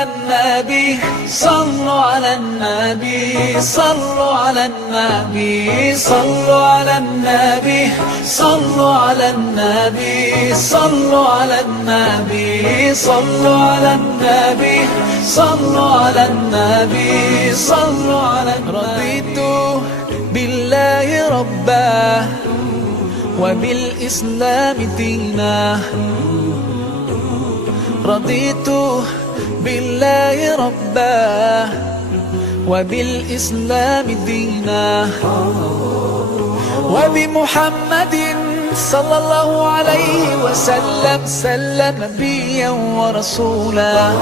النبي صلوا على النبي صلوا على النبي صلوا على النبي صلوا على النبي صلوا على النبي صلوا على النبي صلوا على النبي صلوا على النبي. رضيت بالله ربا وبالإسلام دينا، رضيت بالله ربا وبالإسلام دينا، وبمحمد صلى الله عليه وسلم نبيا ورسولا.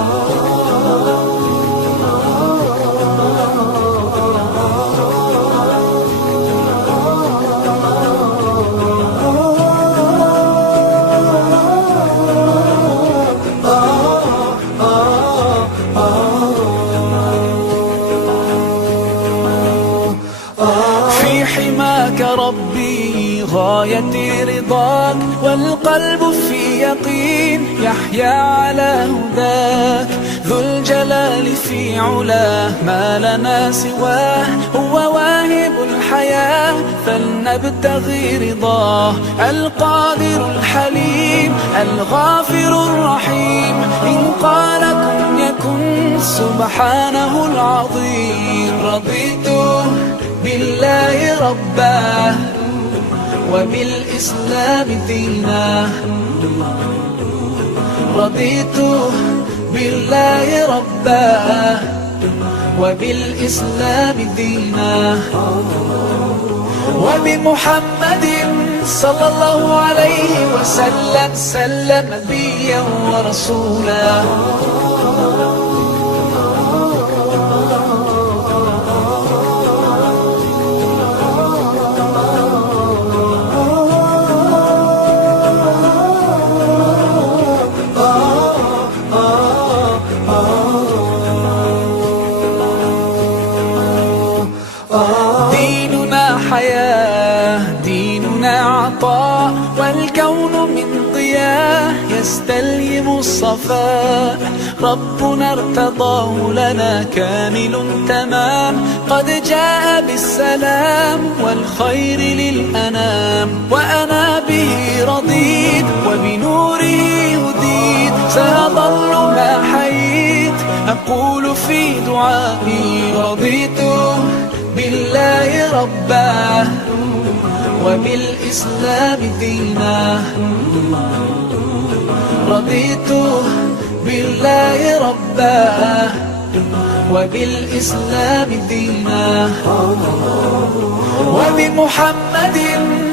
في حماك ربي غايتي رضاك، والقلب في يقين يحيا على هداك. ذو الجلال في علاه ما لنا سواه، هو واهب الحياة فلنبتغي رضاه. القادر الحليم الغافر الرحيم، إن قال كن يكن سبحانه العظيم. رضيت بالله ربا وبالإسلام دينا، رضيت بالله ربا وبالإسلام دينا، وبمحمد صلى الله عليه وسلم نبيا ورسولا. ديننا حياة، ديننا عطاء، والكون من ضياء يستلهم الصفاء. ربنا ارتضاه لنا كامل تمام، قد جاء بالسلام والخير للأنام. وأنا به رضيت وبنوره هديت، سأظل ما حييت أقول في دعائي. رضيت بالله ربا وبالإسلام دينا، رضيت بالله ربا وبالإسلام دينا، وبمحمد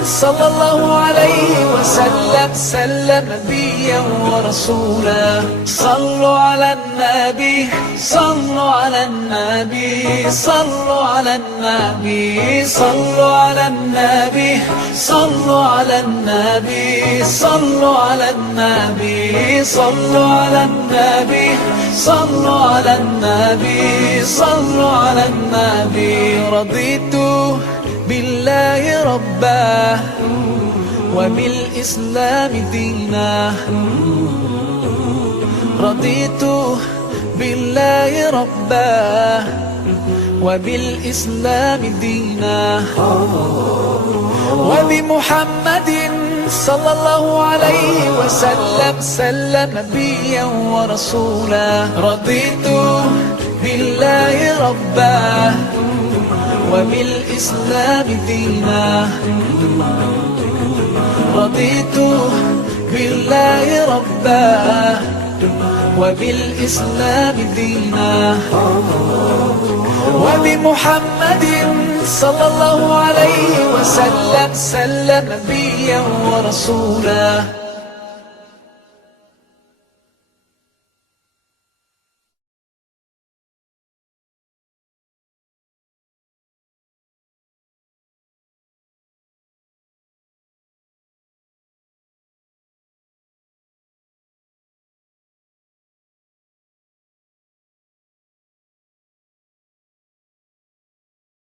صلى الله عليه وسلم نبيا ورسولا. صلوا على النبي صلوا على النبي صلوا على النبي صلوا على النبي صلوا على النبي صلوا على النبي صلوا على النبي صلوا على النبي صلوا على النبي. رضيت بالله ربا وبالإسلام دينا، رضيت بالله ربا وبالإسلام دينا، وبمحمد صلى الله عليه وسلم نبيا ورسولا. رضيت بالله ربا وبالإسلام دينا، رضيت بالله ربا وبالإسلام دينا، وبمحمد صلى الله عليه وسلم نبيا ورسولا.